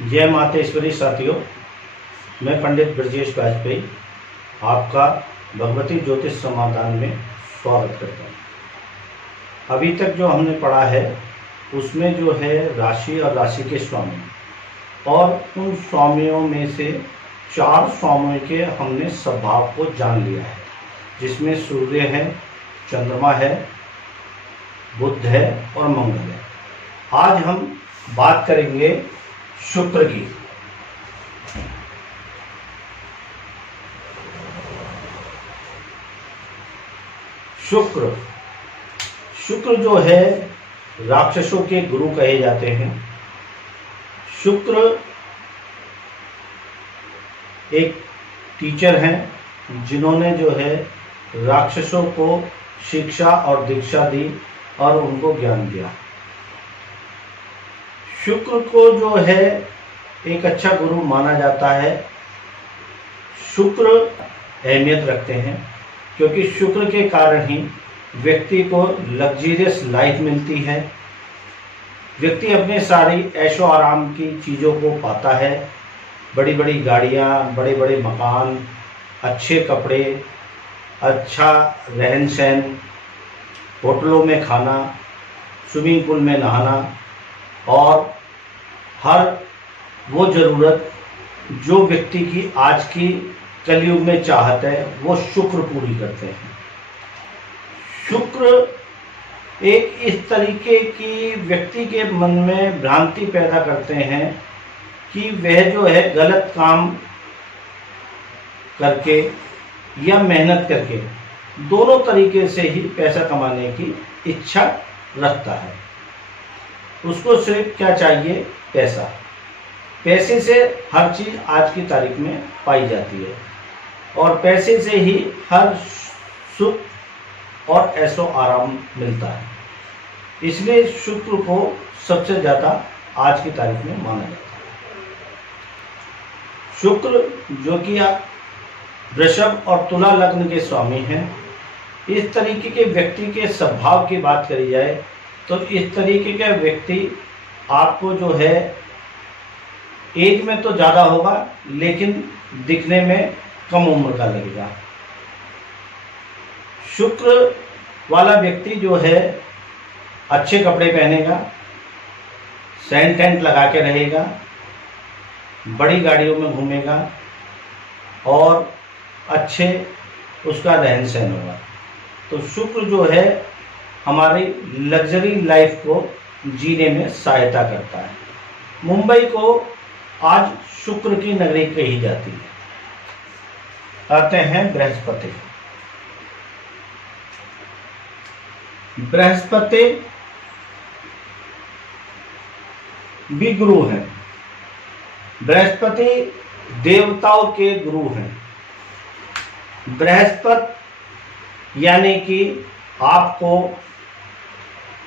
जय मातेश्वरी साथियों, मैं पंडित ब्रजेश वाजपेयी आपका भगवती ज्योतिष समाधान में स्वागत करता हूँ। अभी तक जो हमने पढ़ा है उसमें जो है राशि और राशि के स्वामी और उन स्वामियों में से 4 स्वामियों के हमने स्वभाव को जान लिया है, जिसमें सूर्य है, चंद्रमा है, बुध है और मंगल है। आज हम बात करेंगे शुक्र की। शुक्र जो है राक्षसों के गुरु कहे जाते हैं। शुक्र एक टीचर हैं जिन्होंने जो है राक्षसों को शिक्षा और दीक्षा दी और उनको ज्ञान दिया। शुक्र को जो है एक अच्छा गुरु माना जाता है। शुक्र अहमियत रखते हैं क्योंकि शुक्र के कारण ही व्यक्ति को लग्जरियस लाइफ मिलती है। व्यक्ति अपने सारी ऐशो आराम की चीज़ों को पाता है। बड़ी बड़ी गाड़ियाँ, बड़े बड़े मकान, अच्छे कपड़े, अच्छा रहन सहन, होटलों में खाना, स्विमिंग पूल में नहाना और हर वो ज़रूरत जो व्यक्ति की आज की कलयुग में चाहत है वो शुक्र पूरी करते हैं। शुक्र एक इस तरीके की व्यक्ति के मन में भ्रांति पैदा करते हैं कि वह जो है गलत काम करके या मेहनत करके दोनों तरीके से ही पैसा कमाने की इच्छा रखता है। उसको सिर्फ क्या चाहिए? पैसा। पैसे से हर चीज़ आज की तारीख में पाई जाती है और पैसे से ही हर सुख और ऐशो आराम मिलता है। इसलिए शुक्र को सबसे ज़्यादा आज की तारीख में माना जाता है। शुक्र जो कि वृषभ और तुला लग्न के स्वामी हैं। इस तरीके के व्यक्ति के स्वभाव की बात करी जाए तो इस तरीके का व्यक्ति आपको जो है एज में तो ज़्यादा होगा लेकिन दिखने में कम उम्र का लगेगा। शुक्र वाला व्यक्ति जो है अच्छे कपड़े पहनेगा, सेंट टेंट लगा के रहेगा, बड़ी गाड़ियों में घूमेगा और अच्छे उसका रहन सहन होगा। तो शुक्र जो है हमारी लग्जरी लाइफ को जीने में सहायता करता है। मुंबई को आज शुक्र की नगरी कही जाती है। आते हैं बृहस्पति। बृहस्पति भी गुरु हैं। बृहस्पति देवताओं के गुरु हैं। बृहस्पति यानी कि आपको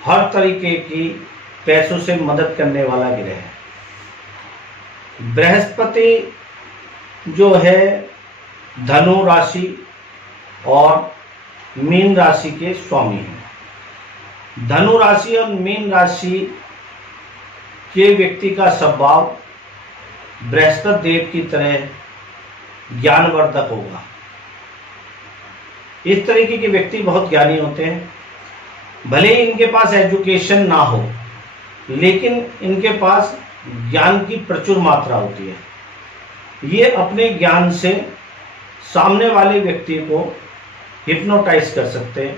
हर तरीके की पैसों से मदद करने वाला ग्रह है। बृहस्पति जो है धनु राशि और मीन राशि के स्वामी हैं। धनु राशि और मीन राशि के व्यक्ति का स्वभाव बृहस्पति देव की तरह ज्ञानवर्धक होगा। इस तरीके के व्यक्ति बहुत ज्ञानी होते हैं। भले ही इनके पास एजुकेशन ना हो लेकिन इनके पास ज्ञान की प्रचुर मात्रा होती है। ये अपने ज्ञान से सामने वाले व्यक्ति को हिप्नोटाइज कर सकते हैं,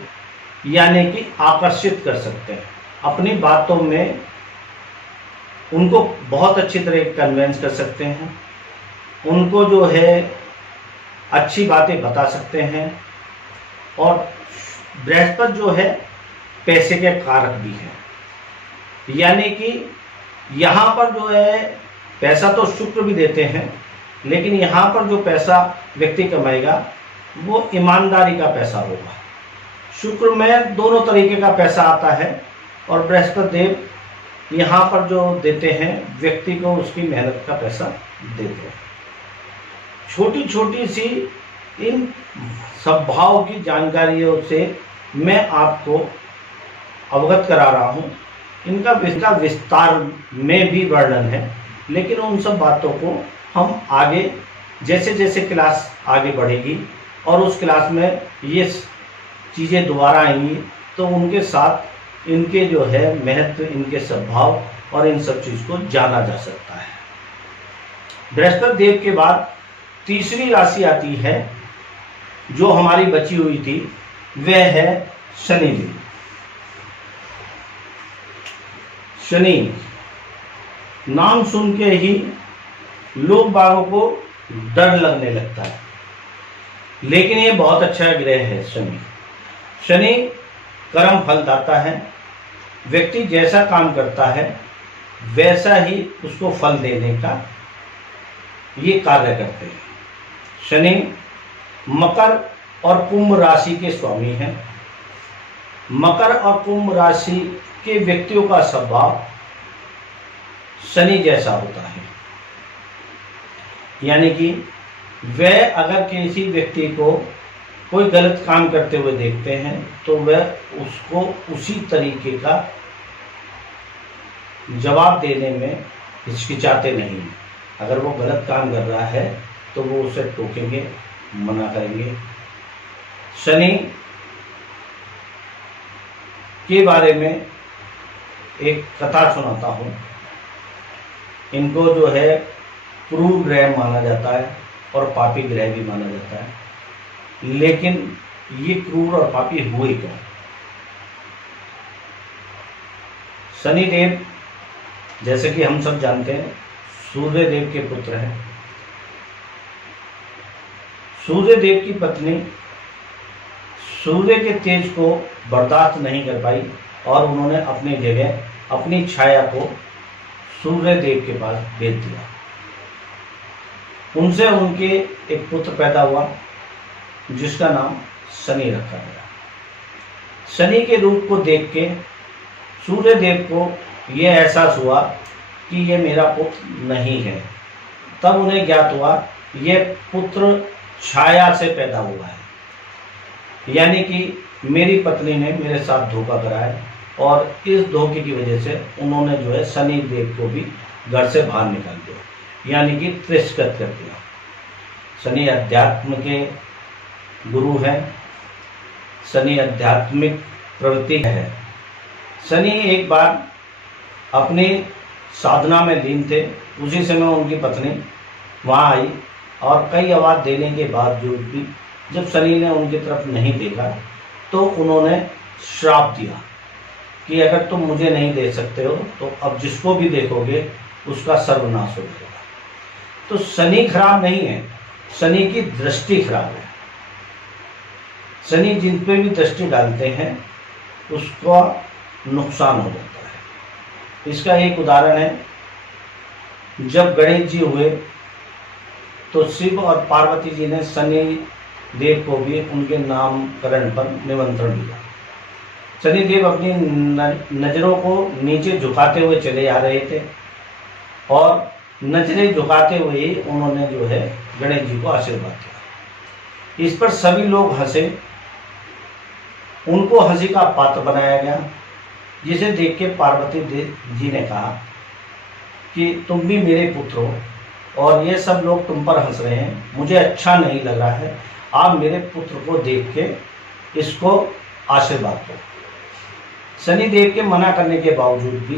यानी कि आकर्षित कर सकते हैं। अपनी बातों में उनको बहुत अच्छी तरह कन्विंस कर सकते हैं। उनको जो है अच्छी बातें बता सकते हैं। और बृहस्पति जो है पैसे के कारक भी हैं, यानी कि यहाँ पर जो है पैसा तो शुक्र भी देते हैं लेकिन यहाँ पर जो पैसा व्यक्ति कमाएगा वो ईमानदारी का पैसा होगा। शुक्र में दोनों तरीके का पैसा आता है और बृहस्पति देव यहाँ पर जो देते हैं व्यक्ति को उसकी मेहनत का पैसा देते हैं। छोटी छोटी सी इन स्वभाव की जानकारियों से मैं आपको अवगत करा रहा हूँ। इनका विस्तार में भी वर्णन है लेकिन उन सब बातों को हम आगे जैसे जैसे क्लास आगे बढ़ेगी और उस क्लास में ये चीज़ें दोबारा आएंगी तो उनके साथ इनके जो है महत्व, इनके स्वभाव और इन सब चीज़ को जाना जा सकता है। बृहस्पति देव के बाद तीसरी राशि आती है जो हमारी बची हुई थी, वह है शनि देव। शनि नाम सुन के ही लोग बागों को डर लगने लगता है, लेकिन ये बहुत अच्छा ग्रह है शनि। शनि कर्म फल दाता है। व्यक्ति जैसा काम करता है वैसा ही उसको फल देने का ये कार्य करते हैं। शनि मकर और कुंभ राशि के स्वामी हैं। मकर और कुंभ राशि के व्यक्तियों का स्वभाव शनि जैसा होता है, यानी कि वह अगर किसी व्यक्ति को कोई गलत काम करते हुए देखते हैं तो वह उसको उसी तरीके का जवाब देने में हिचकिचाते नहीं हैं। अगर वो गलत काम कर रहा है तो वो उसे टोकेंगे, मना करेंगे। शनि के बारे में एक कथा सुनाता हूँ। इनको जो है क्रूर ग्रह माना जाता है और पापी ग्रह भी माना जाता है, लेकिन ये क्रूर और पापी हुए क्यों? शनि देव जैसे कि हम सब जानते हैं सूर्य देव के पुत्र हैं। सूर्य देव की पत्नी सूर्य के तेज को बर्दाश्त नहीं कर पाई और उन्होंने अपनी जगह अपनी छाया को सूर्य देव के पास भेज दिया। उनसे उनके एक पुत्र पैदा हुआ जिसका नाम शनि रखा गया। शनि के रूप को देख के सूर्य देव को यह एहसास हुआ कि यह मेरा पुत्र नहीं है। तब उन्हें ज्ञात हुआ यह पुत्र छाया से पैदा हुआ है, यानी कि मेरी पत्नी ने मेरे साथ धोखा करा है और इस धोखे की वजह से उन्होंने जो है शनि देव को भी घर से बाहर निकाल दिया, यानी कि तिरस्कृत कर दिया। शनि अध्यात्म के गुरु हैं। शनि आध्यात्मिक प्रवृत्ति है। शनि एक बार अपनी साधना में लीन थे, उसी समय उनकी पत्नी वहाँ आई और कई आवाज़ देने के बावजूद भी जब शनि ने उनकी तरफ नहीं देखा तो उन्होंने श्राप दिया कि अगर तुम मुझे नहीं दे सकते हो तो अब जिसको भी देखोगे उसका सर्वनाश हो जाएगा। तो शनि खराब नहीं है, शनि की दृष्टि खराब है। शनि जिन पे भी दृष्टि डालते हैं उसका नुकसान हो जाता है। इसका एक उदाहरण है, जब गणेश जी हुए तो शिव और पार्वती जी ने शनि देव को भी उनके नामकरण पर निमंत्रण दिया। शनि देव अपनी नज़रों को नीचे झुकाते हुए चले आ रहे थे और नजरें झुकाते हुए ही उन्होंने जो है गणेश जी को आशीर्वाद दिया। इस पर सभी लोग हंसे, उनको हंसी का पात्र बनाया गया, जिसे देख के पार्वती जी ने कहा कि तुम भी मेरे पुत्र हो और ये सब लोग तुम पर हंस रहे हैं, मुझे अच्छा नहीं लग रहा है, आप मेरे पुत्र को देख के इसको आशीर्वाद दो। शनि देव के मना करने के बावजूद भी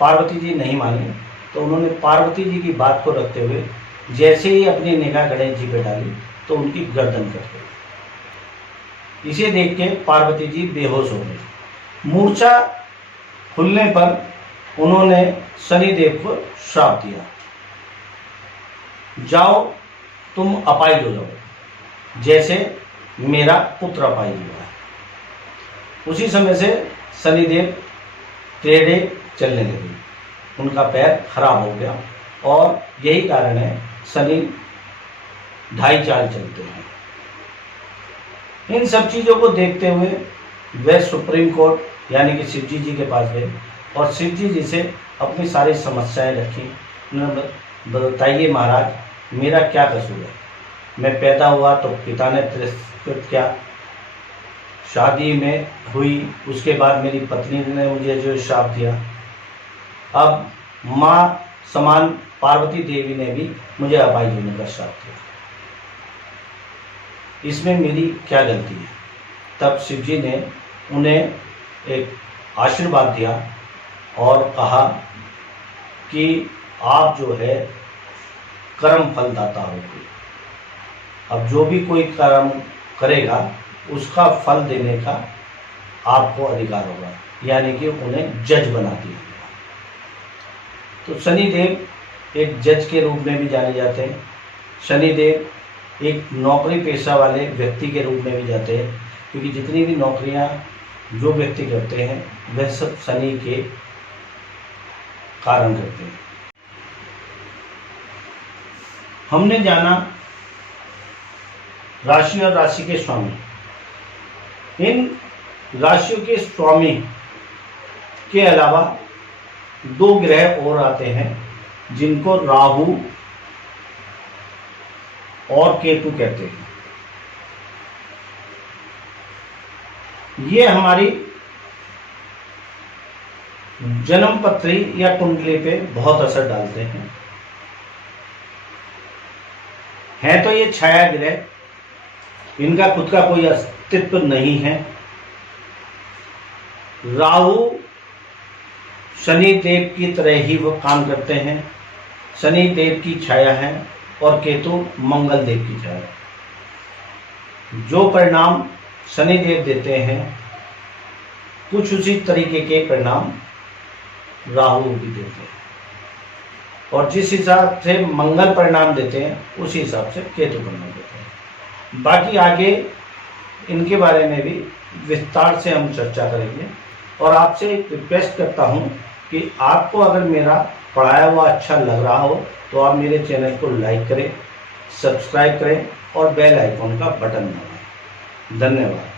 पार्वती जी नहीं मानी, तो उन्होंने पार्वती जी की बात को रखते हुए जैसे ही अपनी निगाह गणेश जी पर डाली तो उनकी गर्दन कट गई। इसे देख के पार्वती जी बेहोश हो गई। मूर्छा खुलने पर उन्होंने शनि देव को श्राप दिया, जाओ तुम अपाहिज हो जाओ, जैसे मेरा पुत्र अपाहिज हुआ है। उसी समय से शनिदेव टेढ़े चलने लगे, उनका पैर खराब हो गया और यही कारण है शनि ढाई चाल चलते हैं। इन सब चीज़ों को देखते हुए वे सुप्रीम कोर्ट यानी कि शिवजी जी के पास गए और शिवजी जी से अपनी सारी समस्याएं रखी। उन्होंने बताइए महाराज, मेरा क्या कसूर है? मैं पैदा हुआ तो पिता ने तिरस्कृत किया, शादी में हुई उसके बाद मेरी पत्नी ने मुझे जो श्राप दिया, अब माँ समान पार्वती देवी ने भी मुझे अपाहिज होने का श्राप दिया। इसमें मेरी क्या गलती है? तब शिव जी ने उन्हें एक आशीर्वाद दिया और कहा कि आप जो है कर्म फलदाता होगे। अब जो भी कोई कर्म करेगा उसका फल देने का आपको अधिकार होगा, यानी कि उन्हें जज बना दिया। तो शनिदेव एक जज के रूप में भी जाने जाते हैं। शनिदेव एक नौकरी पेशा वाले व्यक्ति के रूप में भी जाते हैं, क्योंकि जितनी भी नौकरियां जो व्यक्ति करते हैं वह सब शनि के कारण करते हैं। हमने जाना राशि और राशि के स्वामी। इन राशियों के स्वामी के अलावा दो ग्रह और आते हैं जिनको राहु और केतु कहते हैं। ये हमारी जन्म पत्री या कुंडली पे बहुत असर डालते हैं। है तो ये छाया ग्रह, इनका खुद का कोई अस्तित्व नहीं है। राहु शनि देव की तरह ही वो काम करते हैं, शनि देव की छाया है, और केतु मंगल देव की छाया है। जो परिणाम शनि देव देते हैं कुछ उसी तरीके के परिणाम राहु भी देते हैं, और जिस हिसाब से मंगल परिणाम देते हैं उसी हिसाब से केतु परिणाम देते हैं। बाकी आगे इनके बारे में भी विस्तार से हम चर्चा करेंगे। और आपसे एक रिक्वेस्ट करता हूं कि आपको अगर मेरा पढ़ाया हुआ अच्छा लग रहा हो तो आप मेरे चैनल को लाइक करें, सब्सक्राइब करें और बेल आइकॉन का बटन दबाएं। धन्यवाद।